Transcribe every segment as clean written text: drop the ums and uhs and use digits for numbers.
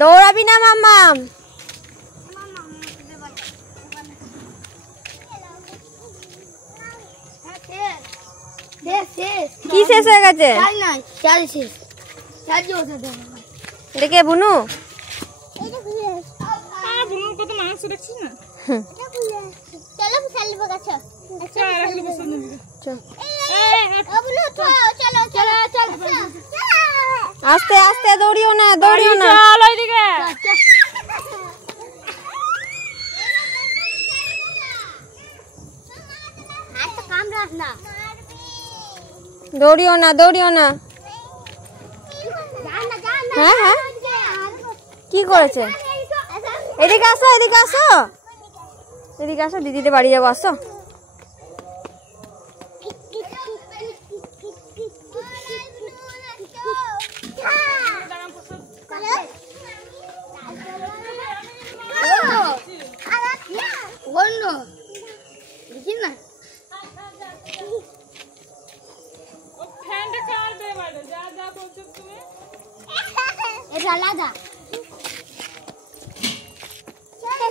দৌড়াবি না মাম্মাম। কি শেষ হয়ে গেছে? দেখে বুনু কত মাংস দেখছিস না? আস্তে আস্তে দৌড়িও না, দৌড়িও না। দৌড়িও না, দৌড়িও না। হ্যাঁ হ্যাঁ, কি করেছে? এদিকে আসো, এদিকে আসো, এদিকে আসো, দিদিদের বাড়ি যাবো, আসো।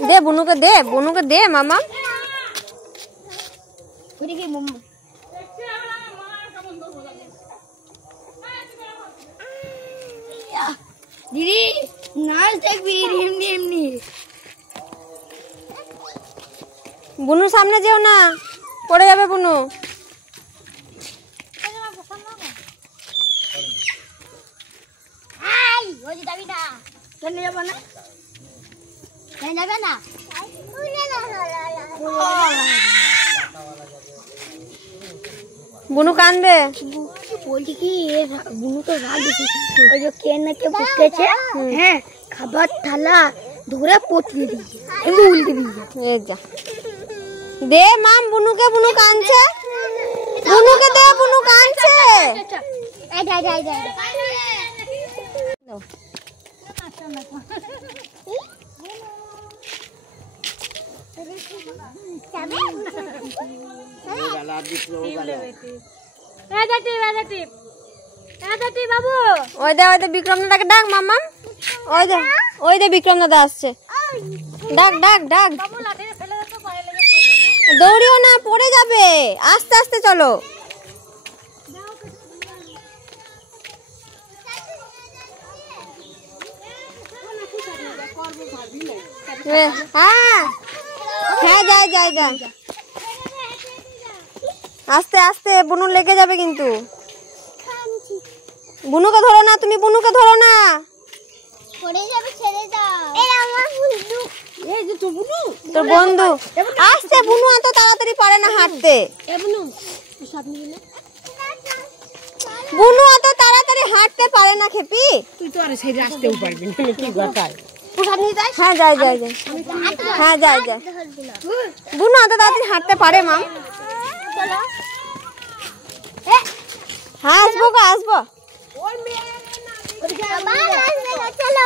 দে বুনুকে, দে বুনুকে, দে মামা। দিদি নাচ দেখবি এমনি এমনি। বুনু সামনে যেও না, পড়ে যাবে বুনু। বুনু কাঁদবে। বলছি কি বুনু তো রাগ দিচ্ছে, ওই যে কে না কে বকেছে, হ্যাঁ খাবার থালা ধরে পটকে দিয়েছে, এমনি উল্টে দিয়েছে। এই যা, দে মাম বুনুকে, বুনু কাঁদছে, বুনুকে দে, বুনু কাঁদছে। ওই দে, ওই দে বিক্রম দাদাকে ডাক মাম্মা। ওই দে, ওই দে বিক্রম দাদা আসছে, ডাক ডাক ডাক। দৌড়িও না, পড়ে যাবে, আস্তে আস্তে চলো। হ্যাঁ হ্যাঁ, যাই যাই যাই, আস্তে আস্তে, বুনু লেগে যাবে কিন্তু। বুনুকে ধরো না, তুমি বুনুকে ধরো না, তোর বন্ধু। আস্তে, বুনু এত তাড়াতাড়ি পারে না হাঁটতে, বুনু এত তাড়াতাড়ি হাঁটতে পারে না খেপি। তুই তো আর সেই রাস্তাও পারবি না, কি গটায়। হ্যাঁ যাই যাই যাই, হ্যাঁ যাই যাই। বুনু এত তাড়াতাড়ি হাঁটতে পারে মা। হ্যাঁ আসবো গো, আসবো। চলো